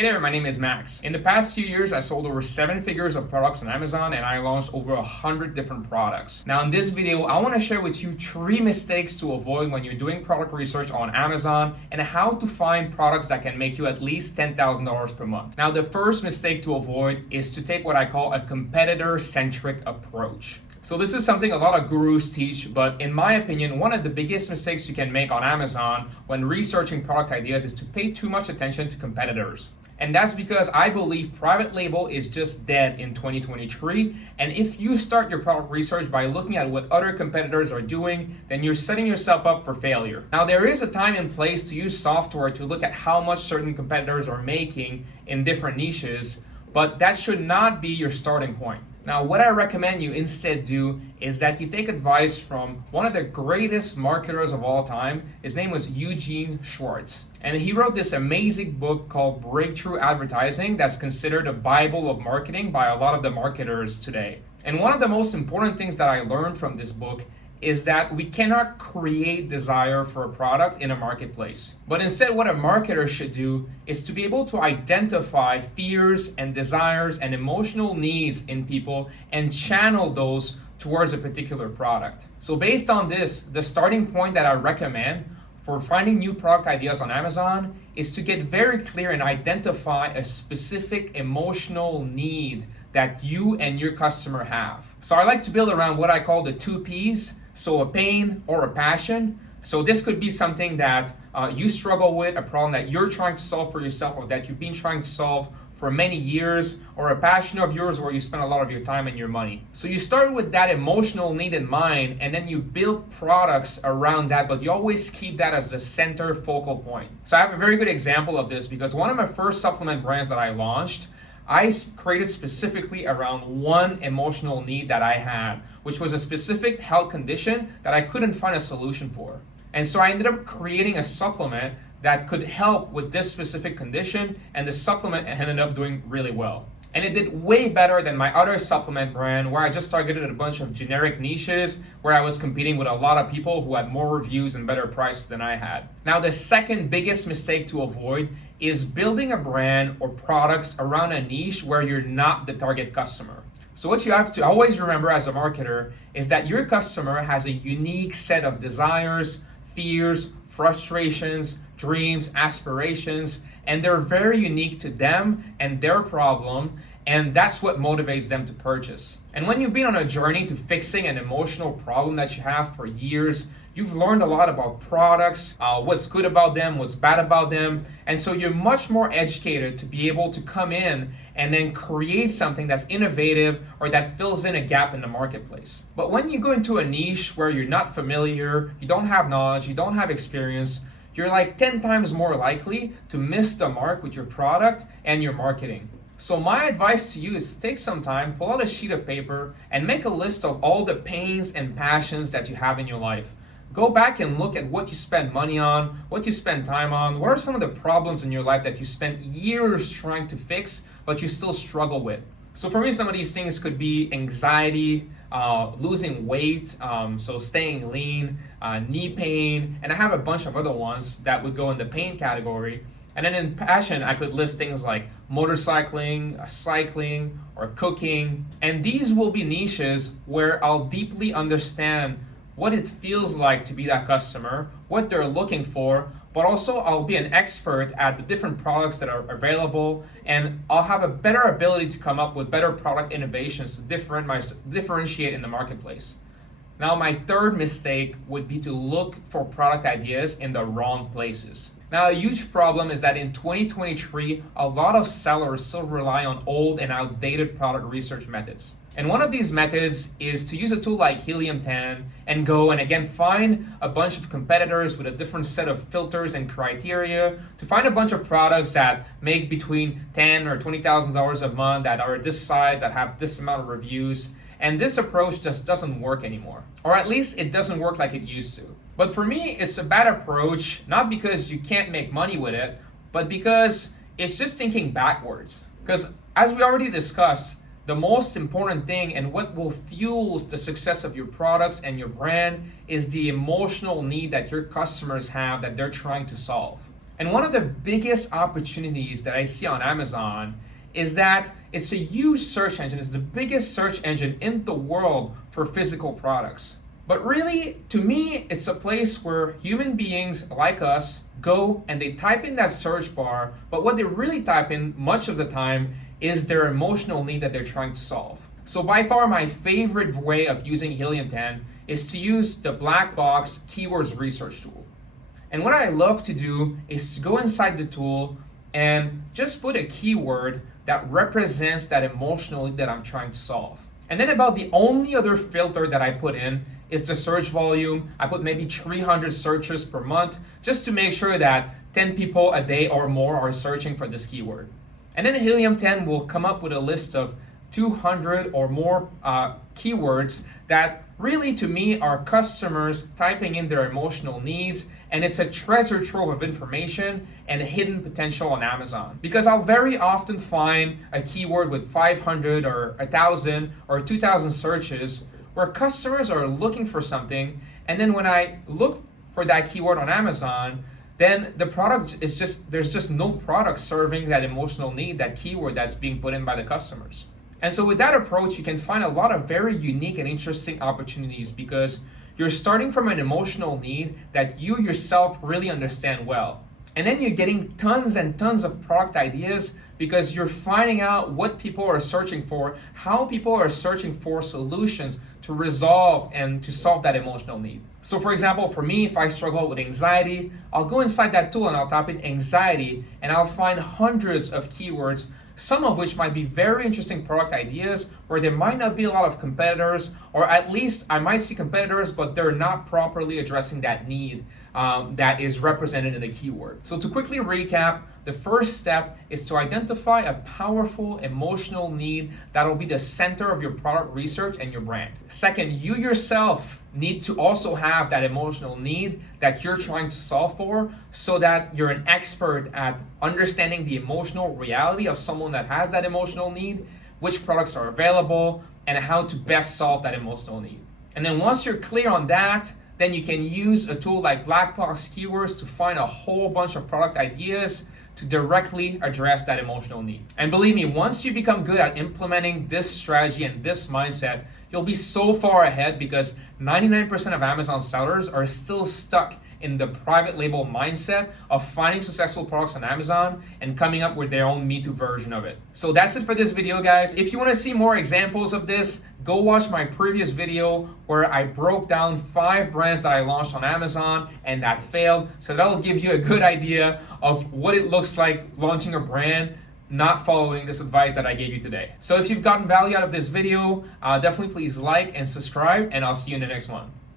Hey there, my name is Max. In the past few years, I sold over 7 figures of products on Amazon and I launched over 100 different products. Now in this video, I want to share with you 3 mistakes to avoid when you're doing product research on Amazon and how to find products that can make you at least $10,000 per month. Now the first mistake to avoid is to take what I call a competitor-centric approach. So this is something a lot of gurus teach, but in my opinion, one of the biggest mistakes you can make on Amazon when researching product ideas is to pay too much attention to competitors. And that's because I believe private label is just dead in 2023. And if you start your product research by looking at what other competitors are doing, then you're setting yourself up for failure. Now, there is a time and place to use software to look at how much certain competitors are making in different niches, but that should not be your starting point. Now, what I recommend you instead do is that you take advice from one of the greatest marketers of all time. His name was Eugene Schwartz. And he wrote this amazing book called Breakthrough Advertising that's considered a Bible of marketing by a lot of the marketers today. And one of the most important things that I learned from this book is that we cannot create desire for a product in a marketplace. But instead, what a marketer should do is to be able to identify fears and desires and emotional needs in people and channel those towards a particular product. So based on this, the starting point that I recommend for finding new product ideas on Amazon is to get very clear and identify a specific emotional need that you and your customer have. So I like to build around what I call the 2 Ps. So a pain or a passion. So this could be something that you struggle with, a problem that you're trying to solve for yourself or that you've been trying to solve for many years, or a passion of yours where you spend a lot of your time and your money. So you start with that emotional need in mind and then you build products around that, but you always keep that as the center focal point. So I have a very good example of this because one of my first supplement brands that I launched, I created specifically around one emotional need that I had, which was a specific health condition that I couldn't find a solution for. And so I ended up creating a supplement that could help with this specific condition, and the supplement ended up doing really well. And it did way better than my other supplement brand where I just targeted a bunch of generic niches where I was competing with a lot of people who had more reviews and better prices than I had. Now, the second biggest mistake to avoid is building a brand or products around a niche where you're not the target customer. So what you have to always remember as a marketer is that your customer has a unique set of desires, fears, frustrations, dreams, aspirations, and they're very unique to them and their problem, and that's what motivates them to purchase. And when you've been on a journey to fixing an emotional problem that you have for years, you've learned a lot about products, what's good about them, what's bad about them, and so you're much more educated to be able to come in and then create something that's innovative or that fills in a gap in the marketplace. But when you go into a niche where you're not familiar, you don't have knowledge, you don't have experience, you're like 10 times more likely to miss the mark with your product and your marketing. So my advice to you is take some time, pull out a sheet of paper, and make a list of all the pains and passions that you have in your life. Go back and look at what you spend money on, what you spend time on, what are some of the problems in your life that you spent years trying to fix, but you still struggle with. So for me, some of these things could be anxiety, losing weight, so staying lean, knee pain, and I have a bunch of other ones that would go in the pain category. And then in passion, I could list things like motorcycling, cycling, or cooking. And these will be niches where I'll deeply understand what it feels like to be that customer, what they're looking for, but also I'll be an expert at the different products that are available, and I'll have a better ability to come up with better product innovations to differentiate in the marketplace. Now, my third mistake would be to look for product ideas in the wrong places. Now, a huge problem is that in 2023, a lot of sellers still rely on old and outdated product research methods. And one of these methods is to use a tool like Helium 10 and go and again find a bunch of competitors with a different set of filters and criteria to find a bunch of products that make between $10,000 or $20,000 a month, that are this size, that have this amount of reviews. And this approach just doesn't work anymore, or at least it doesn't work like it used to. But for me, it's a bad approach, not because you can't make money with it, but because it's just thinking backwards. Because as we already discussed, the most important thing and what will fuel the success of your products and your brand is the emotional need that your customers have that they're trying to solve. And one of the biggest opportunities that I see on Amazon is that it's a huge search engine. It's the biggest search engine in the world for physical products. But really, to me, it's a place where human beings like us go and they type in that search bar, but what they really type in much of the time is their emotional need that they're trying to solve. So by far my favorite way of using Helium 10 is to use the black box keywords research tool. And what I love to do is to go inside the tool and just put a keyword that represents that emotional need that I'm trying to solve. And then about the only other filter that I put in is the search volume. I put maybe 300 searches per month just to make sure that 10 people a day or more are searching for this keyword. And then Helium 10 will come up with a list of 200 or more keywords that really to me are customers typing in their emotional needs, and it's a treasure trove of information and a hidden potential on Amazon. Because I'll very often find a keyword with 500 or 1,000 or 2,000 searches where customers are looking for something, and then when I look for that keyword on Amazon, then the product is there's just no product serving that emotional need, that keyword that's being put in by the customers. And so with that approach, you can find a lot of very unique and interesting opportunities because you're starting from an emotional need that you yourself really understand well. And then you're getting tons and tons of product ideas because you're finding out what people are searching for, how people are searching for solutions to resolve and to solve that emotional need. So for example, for me, if I struggle with anxiety, I'll go inside that tool and I'll type in anxiety and I'll find hundreds of keywords, some of which might be very interesting product ideas where there might not be a lot of competitors, or at least I might see competitors, but they're not properly addressing that need that is represented in the keyword. So to quickly recap, the first step is to identify a powerful emotional need that will be the center of your product research and your brand. Second, you yourself need to also have that emotional need that you're trying to solve for so that you're an expert at understanding the emotional reality of someone that has that emotional need, which products are available, and how to best solve that emotional need. And then once you're clear on that, then you can use a tool like Black Box Keywords to find a whole bunch of product ideas to directly address that emotional need. And believe me, once you become good at implementing this strategy and this mindset, you'll be so far ahead because 99% of Amazon sellers are still stuck in the private label mindset of finding successful products on Amazon and coming up with their own Me Too version of it. So that's it for this video, guys. If you want to see more examples of this, go watch my previous video where I broke down 5 brands that I launched on Amazon and that failed. So that'll give you a good idea of what it looks like launching a brand not following this advice that I gave you today. So if you've gotten value out of this video, definitely please like and subscribe, and I'll see you in the next one.